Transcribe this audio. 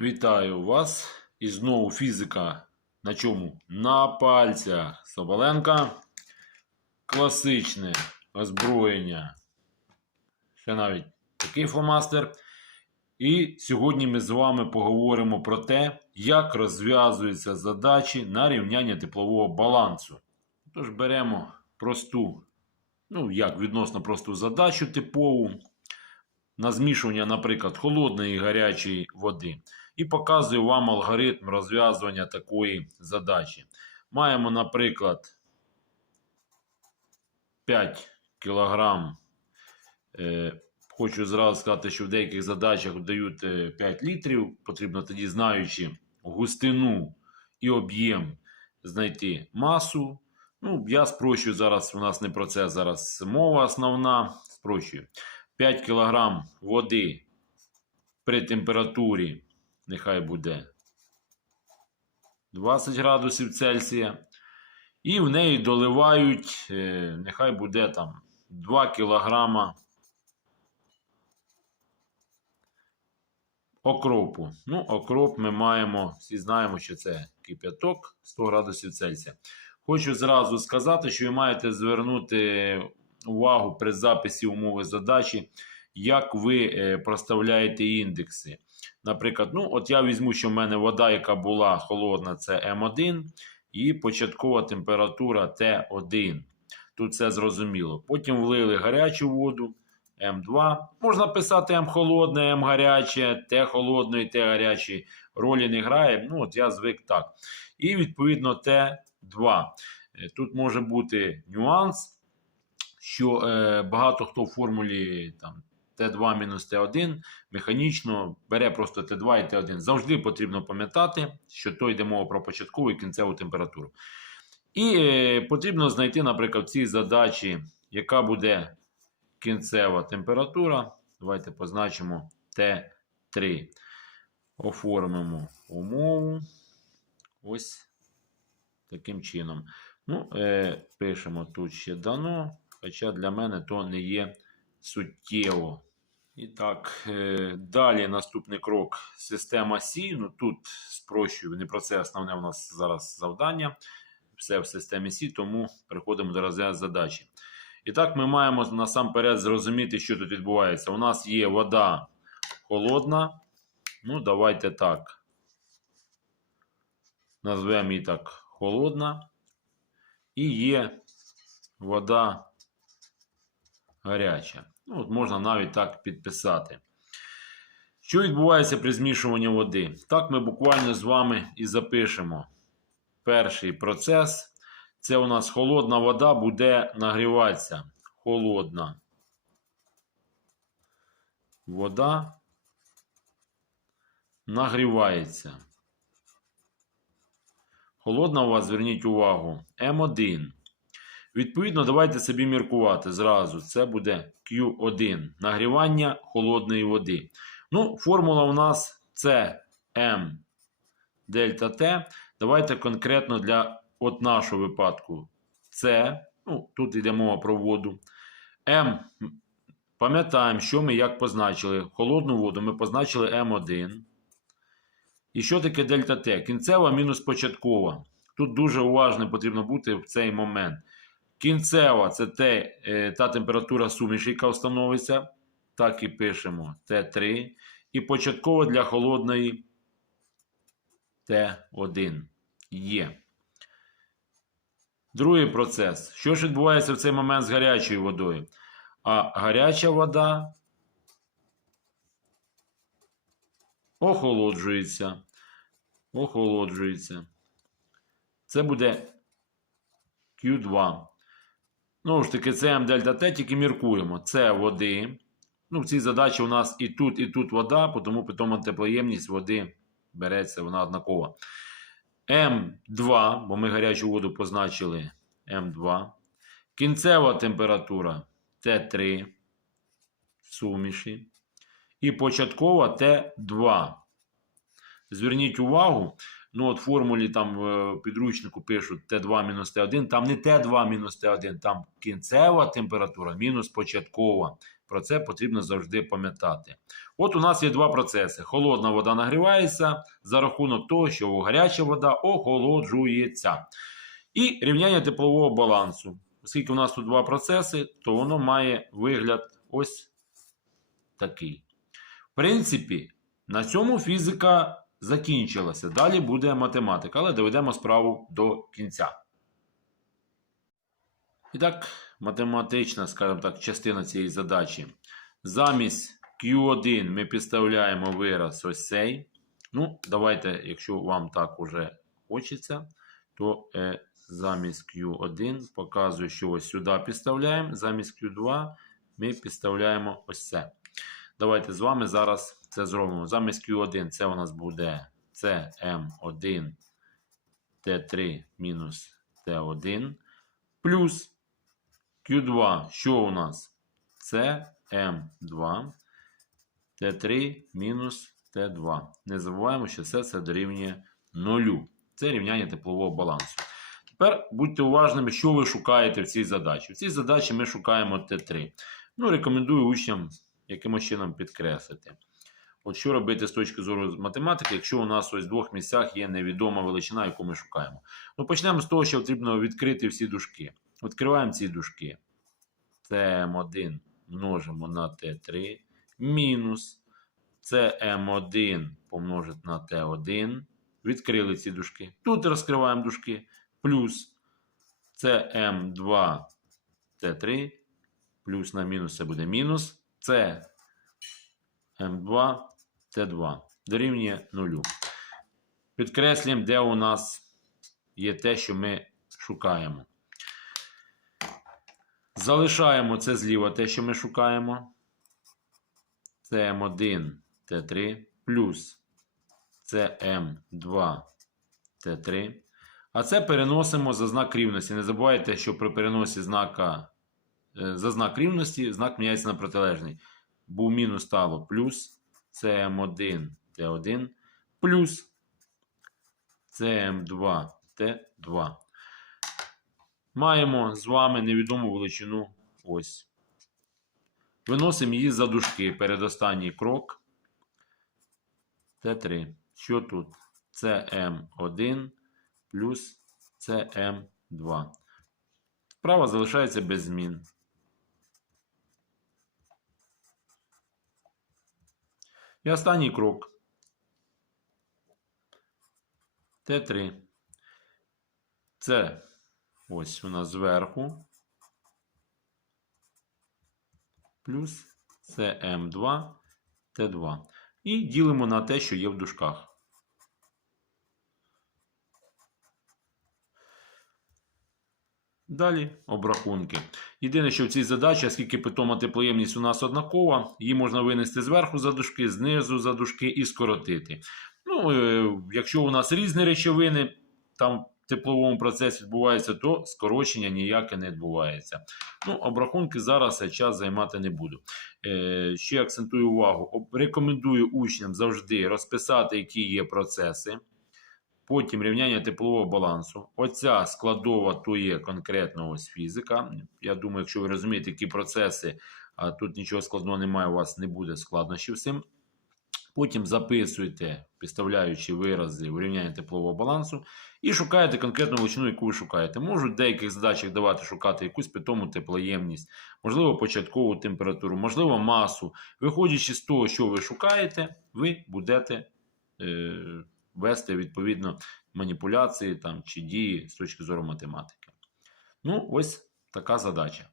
Вітаю вас! І знову фізика на чому? На пальцях. Соболенка. Класичне озброєння. Ще навіть такий фломастер. І сьогодні ми з вами поговоримо про те, як розв'язуються задачі на рівняння теплового балансу. Тож беремо просту, ну як відносно просту задачу типову на змішування, наприклад, холодної і гарячої води. І показую вам алгоритм розв'язування такої задачі. Маємо, наприклад, 5 кг. Е, хочу зразу сказати, що в деяких задачах дають е, 5 літрів. Потрібно тоді, знаючи густину і об'єм, знайти масу. Ну, я спрощую зараз, у нас не про це зараз мова основна. Спрощую. 5 кг води при температурі, нехай буде 20 градусів Цельсія. І в неї доливають, е, нехай буде там 2 кг окропу. Ну, окроп ми маємо, всі знаємо, що це кип'яток 100 градусів Цельсія. Хочу зразу сказати, що ви маєте звернути увагу при записі умови задачі, як ви е, проставляєте індекси. Наприклад, ну, от я візьму, що в мене вода, яка була холодна, це М1, і початкова температура Т1. Тут все зрозуміло. Потім влили гарячу воду М2. Можна писати М холодне, М гаряче, Т холодної, Т гарячої. Ролі не грає. Ну, от я звик так. І відповідно Т2. Е, Тут може бути нюанс, що е, багато хто в формулі там, Т2 мінус Т1 механічно бере просто Т2 і Т1. Завжди потрібно пам'ятати, що то йде мова про початкову і кінцеву температуру. І е, потрібно знайти, наприклад, в цій задачі, яка буде кінцева температура. Давайте позначимо Т3. Оформимо умову. Ось таким чином. Ну, е, Пишемо тут ще дано, хоча для мене то не є суттєво. І так, е, далі наступний крок система Сі. Ну тут спрощую, не про це основне у нас зараз завдання. Все в системі Сі, тому переходимо до розв'язку задачі. І так, ми маємо насамперед зрозуміти, що тут відбувається. У нас є вода холодна. Ну, давайте так. Назвемо її так холодна. І є вода гаряча. Ну, от Можна навіть так підписати. Що відбувається при змішуванні води? Так ми буквально з вами і запишемо. Перший процес. Це у нас холодна вода буде нагріватися. Холодна вода нагрівається. Холодна у вас, зверніть увагу, М1. Відповідно, давайте собі міркувати зразу. Це буде Q1. Нагрівання холодної води. Ну, формула у нас це М дельта Т. Давайте конкретно для от нашого випадку С. Ну, тут йде мова про воду. М. Пам'ятаємо, що ми як позначили. Холодну воду ми позначили М1. І що таке дельта Т? Кінцева мінус початкова. Тут дуже уважно потрібно бути в цей момент. Кінцева це те, е, та температура суміші, яка встановиться. Так і пишемо Т3. І початкова для холодної Т1 є. Другий процес. Що ж відбувається в цей момент з гарячою водою? А гаряча вода охолоджується. Охолоджується. Це буде Q2. Ну ж таки, це М дельта Т, тільки міркуємо. Це води. Ну, в цій задачі у нас і тут, і тут вода, тому питома теплоємність води береться, вона однакова. М2, бо ми гарячу воду позначили М2. Кінцева температура Т3 суміші. І початкова Т2. Зверніть увагу, Ну, от формулі там в підручнику пишуть Т2 мінус Т1. Там не Т2 мінус Т1, там кінцева температура мінус початкова. Про це потрібно завжди пам'ятати. От у нас є два процеси: холодна вода нагрівається за рахунок того, що гаряча вода охолоджується. І рівняння теплового балансу. Оскільки у нас тут два процеси, то воно має вигляд ось такий. В принципі, на цьому фізика закінчилася. Далі буде математика, але доведемо справу до кінця. І так, математична, скажімо так, частина цієї задачі. Замість Q1 ми підставляємо вираз ось цей. Ну, давайте, якщо вам так уже хочеться, то е, замість Q1 показую, що ось сюди підставляємо. Замість Q2 ми підставляємо ось це. Давайте з вами зараз це зробимо. Замість Q1 це у нас буде CM1 T3 мінус T1 плюс Q2, що у нас? Це M2 T3 мінус T2. Не забуваємо, що все це дорівнює 0. Це рівняння теплового балансу. Тепер будьте уважними, що ви шукаєте в цій задачі. В цій задачі ми шукаємо Т3. Ну, рекомендую учням якимось чином підкреслити. От що робити з точки зору математики, якщо у нас ось в двох місцях є невідома величина, яку ми шукаємо. Ну, почнемо з того, що потрібно відкрити всі дужки. Відкриваємо ці дужки. CM1 множимо на Т3 мінус CM1 помножити на Т1. Відкрили ці дужки. Тут розкриваємо дужки. Плюс CM2 Т3. Плюс на мінус це буде мінус. Це М2 Т2 дорівнює 0. Підкреслюємо, де у нас є те, що ми шукаємо. Залишаємо це зліва те, що ми шукаємо. Це М1 Т3 плюс це М2 Т3. А це переносимо за знак рівності. Не забувайте, що при переносі знака е, за знак рівності знак міняється на протилежний. Був мінус стало плюс CM1 Т1 плюс CM2 Т2. Маємо з вами невідому величину ось. Виносимо її за дужки. Передостанній крок. Т3. Що тут? CM1 плюс CM2. Справа залишається без змін. І останній крок. Т3. Це ось у нас зверху. Плюс CM2 Т2. І ділимо на те, що є в дужках. Далі обрахунки. Єдине, що в цій задачі, оскільки питома теплоємність у нас однакова, її можна винести зверху за дужки, знизу за дужки і скоротити. Ну, е, Якщо у нас різні речовини, там в тепловому процесі відбувається, то скорочення ніяке не відбувається. Ну, Обрахунки зараз я час займати не буду. Е, Ще акцентую увагу: рекомендую учням завжди розписати, які є процеси. Потім рівняння теплового балансу. Оця складова то є конкретно ось фізика. Я думаю, якщо ви розумієте, які процеси, тут нічого складного немає, у вас не буде складнощів цим. Потім записуєте, підставляючи вирази у рівняння теплового балансу, і шукаєте конкретну величину, яку ви шукаєте. Можуть в деяких задачах давати шукати якусь питому теплоємність, можливо, початкову температуру, можливо, масу. Виходячи з того, що ви шукаєте, ви будете. Е- вести відповідно маніпуляції там, чи дії з точки зору математики. Ну, ось така задача.